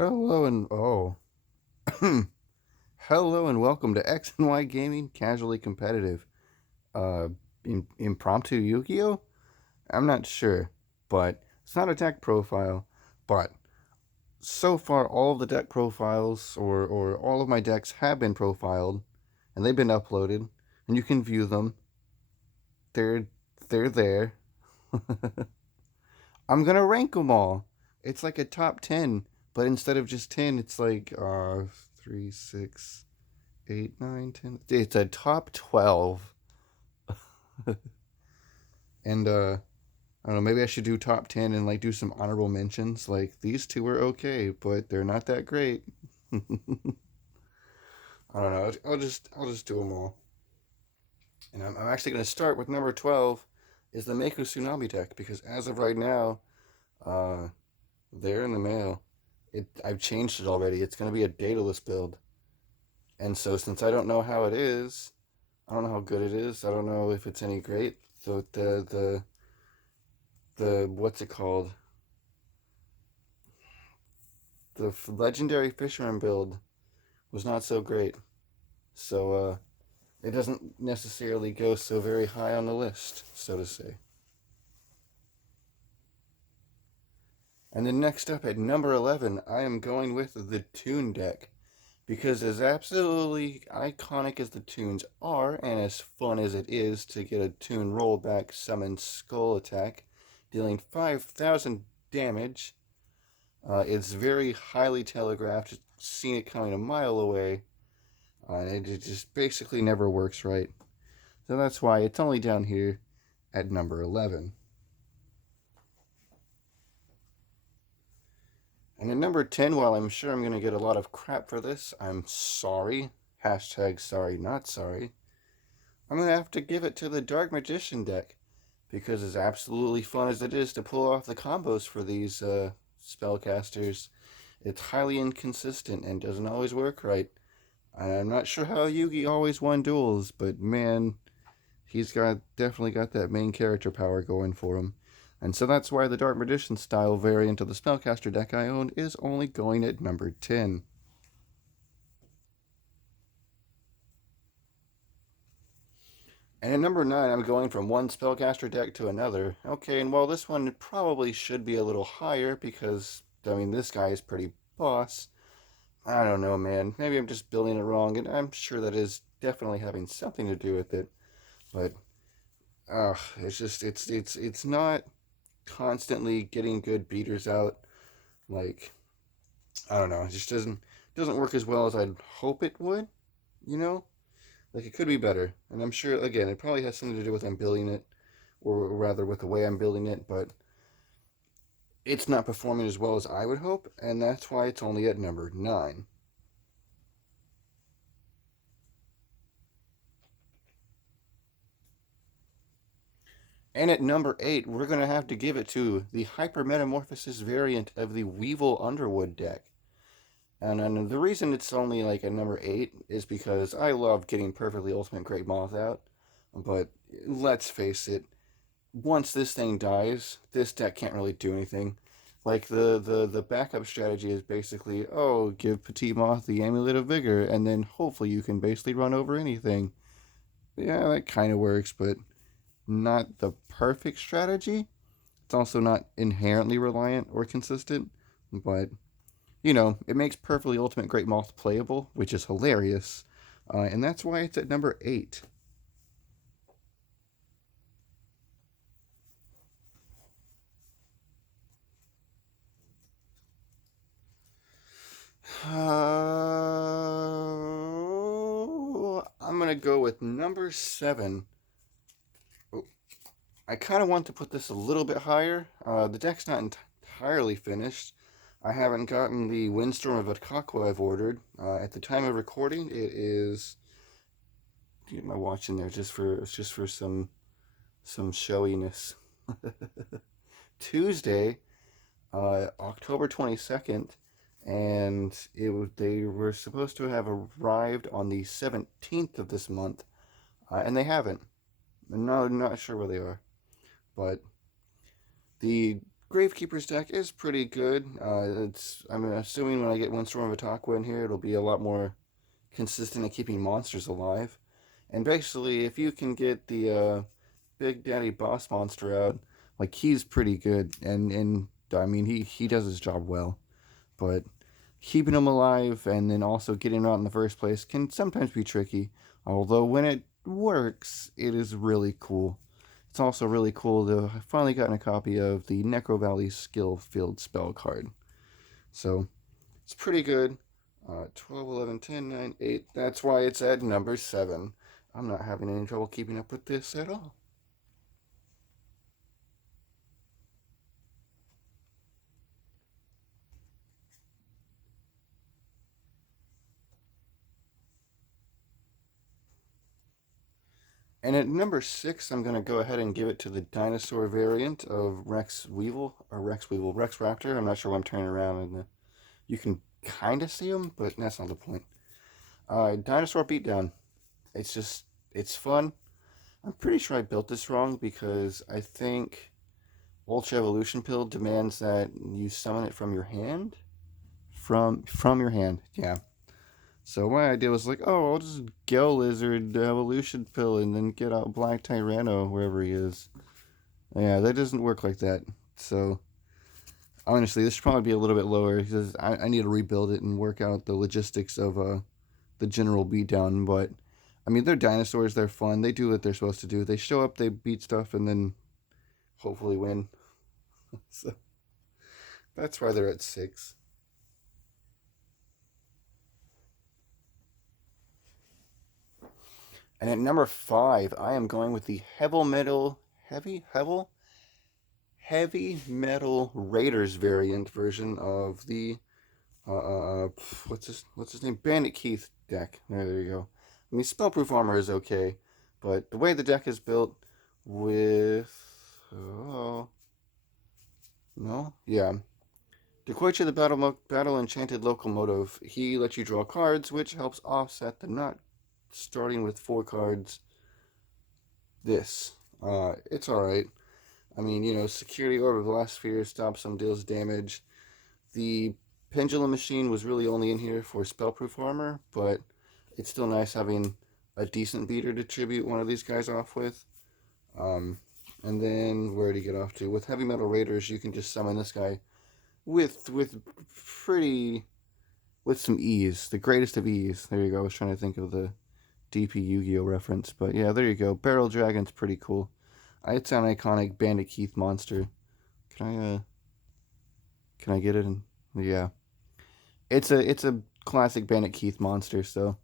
Hello and hello and welcome to X and Y Gaming Casually Competitive. Uh, Impromptu Yu-Gi-Oh? I'm not sure, but it's not a deck profile. But so far, all of the deck profiles or all of my decks have been profiled, and they've been uploaded, and you can view them. They're they're there. I'm gonna rank them all. It's like a top 10, but instead of just 10, it's like 3, 6. 8, 9, 10. It's a top 12. And I don't know, maybe I should do top 10 and like do some honorable mentions. Like these two are okay, but they're not that great. I don't know. I'll just do them all. And I'm actually going to start with number 12 is the Mako Tsunami deck because as of right now, uh they're in the mail. I've changed it already. It's going to be a dataless build. And so since I don't know how it is, I don't know how good it is. I don't know if it's any great. So the what's it called? The legendary fisherman build was not so great. So it doesn't necessarily go so very high on the list, so to say. And then next up at number 11, I am going with the Toon deck. Because as absolutely iconic as the Toons are, and as fun as it is to get a Toon rollback summon skull attack, dealing 5,000 damage, it's very highly telegraphed, seen it coming a mile away, and it just basically never works right. So that's why it's only down here at number 11. And at number 10, while I'm sure I'm going to get a lot of crap for this, I'm sorry. Hashtag sorry, not sorry. I'm going to have to give it to the Dark Magician deck. Because as absolutely fun as it is to pull off the combos for these spellcasters, it's highly inconsistent and doesn't always work right. I'm not sure how Yugi always won duels, but man, he's got definitely got that main character power going for him. And so that's why the Dark Magician style variant of the Spellcaster deck I own is only going at number 10. And at number 9, I'm going from one Spellcaster deck to another. Okay, and while this one probably should be a little higher because, I mean, this guy is pretty boss, I don't know, man. Maybe I'm just building it wrong, and I'm sure that is definitely having something to do with it. But it's just it's not constantly getting good beaters out. Like I don't know, it just doesn't work as well as I'd hope it would. You know, like it could be better, and I'm sure again it probably has something to do with I'm building it, or rather with the way I'm building it. But it's not performing as well as I would hope, and that's why it's only at number 9. And at number 8, we're going to have to give it to the Hyper Metamorphosis variant of the Weevil Underwood deck. And the reason it's only like a number 8 is because I love getting Perfectly Ultimate Great Moth out. But let's face it, once this thing dies, this deck can't really do anything. Like the backup strategy is basically, oh, give Petit Moth the Amulet of Vigor, and then hopefully you can basically run over anything. Yeah, that kind of works, but not the perfect strategy. It's also not inherently reliant or consistent, but it makes Perfectly Ultimate Great Moth playable, which is hilarious, and that's why it's at number 8. I'm gonna go with number 7. Oh, I kind of want to put this a little bit higher. The deck's not entirely finished. I haven't gotten the Windstorm of Akako I've ordered. At the time of recording, it is. Get my watch in there just for some showiness. Tuesday, October 22nd, and they were supposed to have arrived on the 17th of this month, and they haven't. No, not sure where they are, but the Gravekeeper's deck is pretty good. I'm assuming when I get one Storm of Atakwa in here, it'll be a lot more consistent at keeping monsters alive. And basically, if you can get the Big Daddy Boss monster out, like he's pretty good, and I mean he does his job well, but keeping him alive and then also getting him out in the first place can sometimes be tricky. Although when it works, it is really cool. It's also really cool to have finally gotten a copy of the Necro Valley Skill Field spell card. So it's pretty good. 12, 11, 10, 9, 8. That's why it's at number 7. I'm not having any trouble keeping up with this at all. And at number 6, I'm going to go ahead and give it to the dinosaur variant of Rex Weevil, or Rex Weevil, Rex Raptor. I'm not sure why I'm turning around, and you can kind of see him, but that's not the point. Dinosaur Beatdown. It's just, it's fun. I'm pretty sure I built this wrong because I think Ultra Evolution Pill demands that you summon it from your hand. From your hand, yeah. So my idea was like, oh, I'll just Gel Lizard Evolution Pill and then get out Black Tyranno wherever he is. Yeah, that doesn't work like that. So honestly, this should probably be a little bit lower because I need to rebuild it and work out the logistics of the general beatdown. But I mean, they're dinosaurs. They're fun. They do what they're supposed to do. They show up, they beat stuff, and then hopefully win. So that's why they're at 6. And at number 5, I am going with the heavy metal Raiders version of the what's his name, Bandit Keith deck. There you go. I mean, spellproof armor is okay, but the way the deck is built with no, yeah, Dekoichi the Battle Enchanted Locomotive. He lets you draw cards, which helps offset the not starting with 4 cards. This, it's all right. I mean, Security Orb of the Last Sphere stops some, deals damage. The Pendulum Machine was really only in here for spellproof armor, but it's still nice having a decent beater to tribute one of these guys off with. And then where did he get off to? With Heavy Metal Raiders, you can just summon this guy with pretty with some ease, the greatest of ease. There you go. I was trying to think of the DP Yu-Gi-Oh reference, but yeah, there you go. Barrel Dragon's pretty cool. It's an iconic Bandit Keith monster. Can I get it? Yeah, it's a classic Bandit Keith monster. So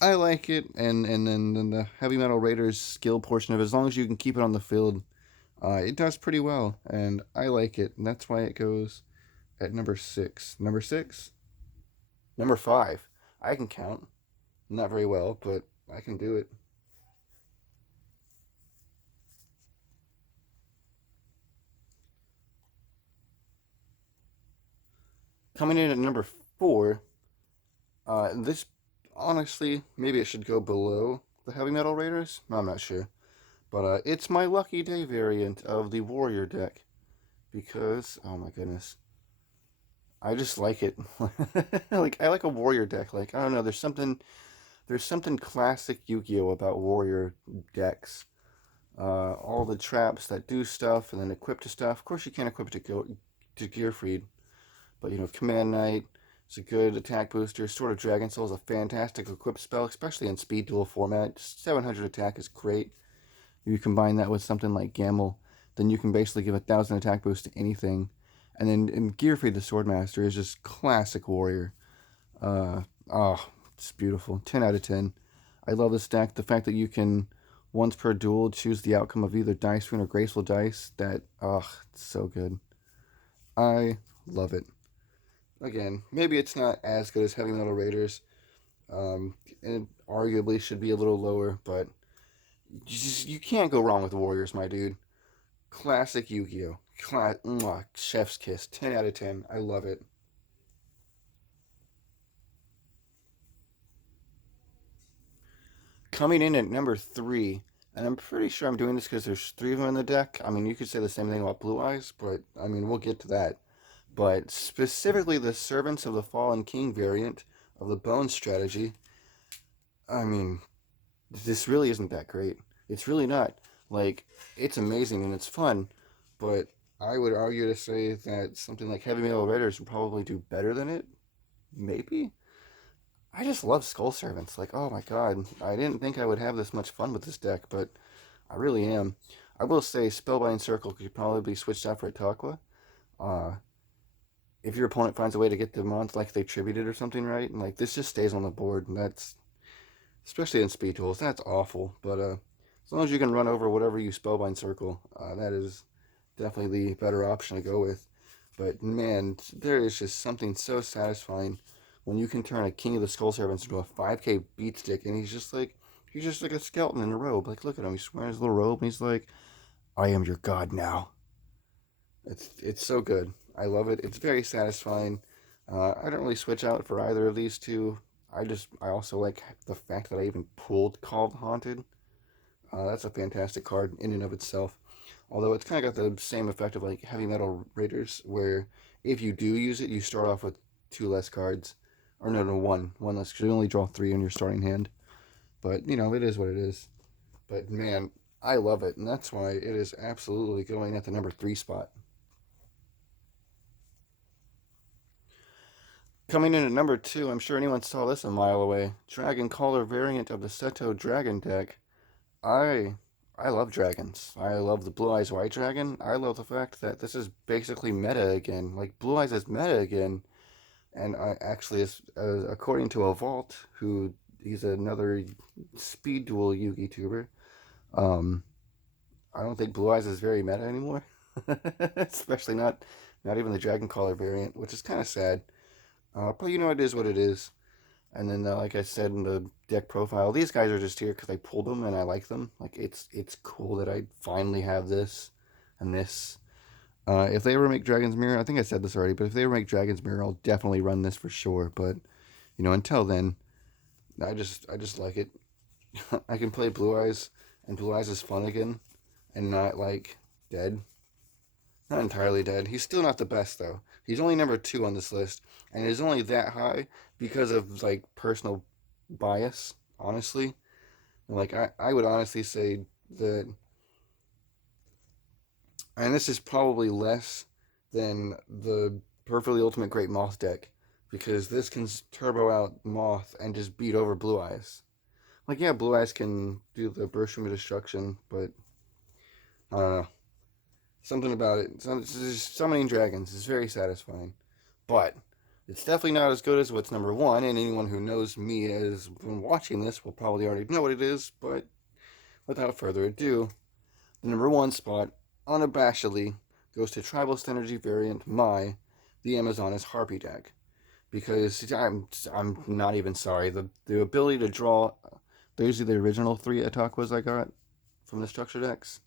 I like it, and then the Heavy Metal Raiders skill portion of it, as long as you can keep it on the field, it does pretty well, and I like it, and that's why it goes at number 6. Number 6, number 5. I can count, not very well, but I can do it. Coming in at number 4, this honestly, maybe it should go below the Heavy Metal Raiders. I'm not sure. But it's my Lucky Day variant of the Warrior deck. Because, oh my goodness, I just like it. Like, I like a Warrior deck. Like, I don't know, there's something classic Yu-Gi-Oh about Warrior decks. All the traps that do stuff and then equip to stuff. Of course, you can't equip it to Gearfried. But, Command Knight is a good attack booster. Sword of Dragon Soul is a fantastic equip spell, especially in Speed Duel format. 700 attack is great. You combine that with something like Gamble, then you can basically give 1,000 attack boost to anything. And then in Gearfried the Swordmaster is just classic warrior. Oh, it's beautiful. 10 out of 10. I love this deck. The fact that you can, once per duel, choose the outcome of either Dice Rune or Graceful Dice. It's so good. I love it. Again, maybe it's not as good as Heavy Metal Raiders. And it arguably should be a little lower, but you can't go wrong with Warriors, my dude. Classic Yu-Gi-Oh! Chef's kiss. 10 out of 10. I love it. Coming in at number 3, And I'm pretty sure I'm doing this because there's three of them in the deck. I mean, you could say the same thing about Blue Eyes, but I mean, we'll get to that. But specifically, the Servants of the Fallen King variant of the Bone strategy, I mean, this really isn't that great. It's really not. Like, it's amazing and it's fun, but I would argue to say that something like Heavy Metal Raiders would probably do better than it. Maybe? I just love Skull Servants. Like, oh my god. I didn't think I would have this much fun with this deck, but I really am. I will say Spellbind Circle could probably be switched out for Itaqua. Uh, if your opponent finds a way to get the mons like they tributed or something, right? And like this just stays on the board, and that's especially in speed duels, that's awful. But as long as you can run over whatever you Spellbind Circle, that is definitely the better option to go with. But man, there is just something so satisfying when you can turn a King of the Skull Servants into a 5K beat stick, and he's just like a skeleton in a robe. Like look at him, he's wearing his little robe, and he's like, "I am your god now." It's so good. I love it. It's very satisfying. I don't really switch out for either of these two. I also like the fact that I even pulled Called Haunted. That's a fantastic card in and of itself. Although it's kind of got the same effect of like Heavy Metal Raiders, where if you do use it, you start off with two less cards, or no, one less, because you only draw three on your starting hand. But you know, it is what it is. But man, I love it, and that's why it is absolutely going at the number three spot. Coming in at number two, I'm sure anyone saw this a mile away. Dragon Caller variant of the Seto Dragon deck. I I love dragons. I love the Blue Eyes White Dragon. I love the fact that this is basically meta again. Like Blue Eyes is meta again, and I actually is according to a Vault, who he's another Speed Duel Yugi tuber. Um, I don't think Blue Eyes is very meta anymore, especially not even the Dragon Caller variant, which is kind of sad. But you know it is what it is. And then, like I said in the deck profile, these guys are just here because I pulled them and I like them. Like it's cool that I finally have this and this. If they ever make Dragon's Mirror, I think I said this already, but if they ever make Dragon's Mirror, I'll definitely run this for sure. But you know, until then, I just like it. I can play Blue Eyes, and Blue Eyes is fun again, and not like dead. Not entirely dead. He's still not the best though. He's only number two on this list, and he's only that high because of like personal bias. Honestly, like I would honestly say that, and this is probably less than the Perfectly Ultimate Great Moth deck, because this can turbo out Moth and just beat over Blue Eyes. Like yeah, Blue Eyes can do the Burst Room of Destruction, but I don't know. Something about it. Summoning dragons is very satisfying. But it's definitely not as good as what's number one, and anyone who knows me as when watching this will probably already know what it is. But without further ado, the number one spot, unabashedly, goes to Tribal Synergy variant the Amazonas Harpy deck. Because I'm not even sorry. The ability to draw, those are the original three Ataquas I got from the structure decks.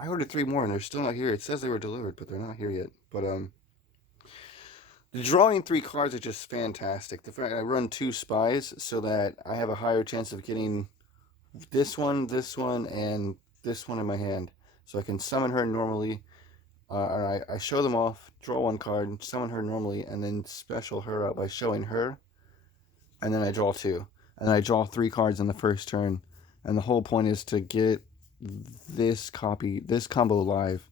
I ordered three more and they're still not here. It says they were delivered, but they're not here yet. But the drawing three cards are just fantastic. The fact I run two spies so that I have a higher chance of getting this one, and this one in my hand. So I can summon her normally. I show them off, draw one card, summon her normally, and then special her out by showing her. And then I draw two. And then I draw three cards in the first turn. And the whole point is to get this combo live.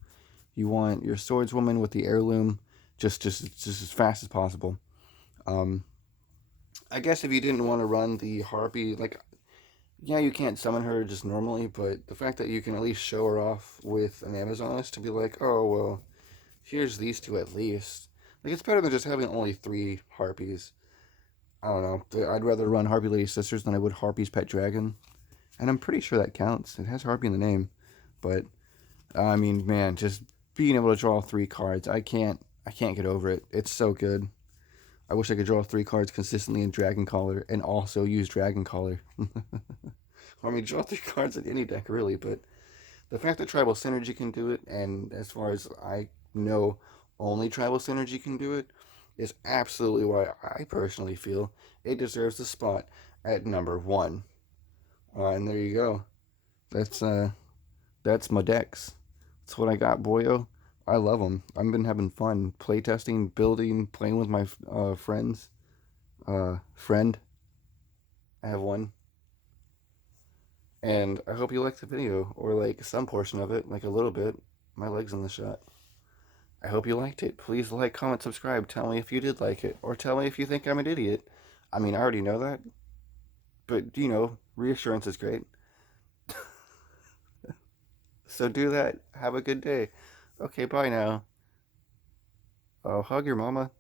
You want your swordswoman with the heirloom just as fast as possible. Um, I guess if you didn't want to run the harpy, like yeah, you can't summon her just normally, but the fact that you can at least show her off with an Amazoness to be like, oh well, here's these two at least. Like it's better than just having only three harpies. I don't know. I'd rather run Harpy Lady Sisters than I would Harpy's Pet Dragon, and I'm pretty sure that counts. It has Harpy in the name, but I mean, man, just being able to draw three cards, I can't get over it. It's so good. I wish I could draw three cards consistently in Dragon Caller and also use Dragon Caller. I mean, draw three cards in any deck, really, but the fact that Tribal Synergy can do it, and as far as I know, only Tribal Synergy can do it, is absolutely why I personally feel it deserves the spot at number one. And there you go. That's that's my decks. That's what I got, boyo. I love them. I've been having fun playtesting, building, playing with my friends. Friend, I have one, and I hope you liked the video or like some portion of it, like a little bit. My leg's in the shot. I hope you liked it. Please like, comment, subscribe. Tell me if you did like it, or tell me if you think I'm an idiot. I mean, I already know that, but reassurance is great. So do that. Have a good day. Okay, bye now. Oh, hug your mama.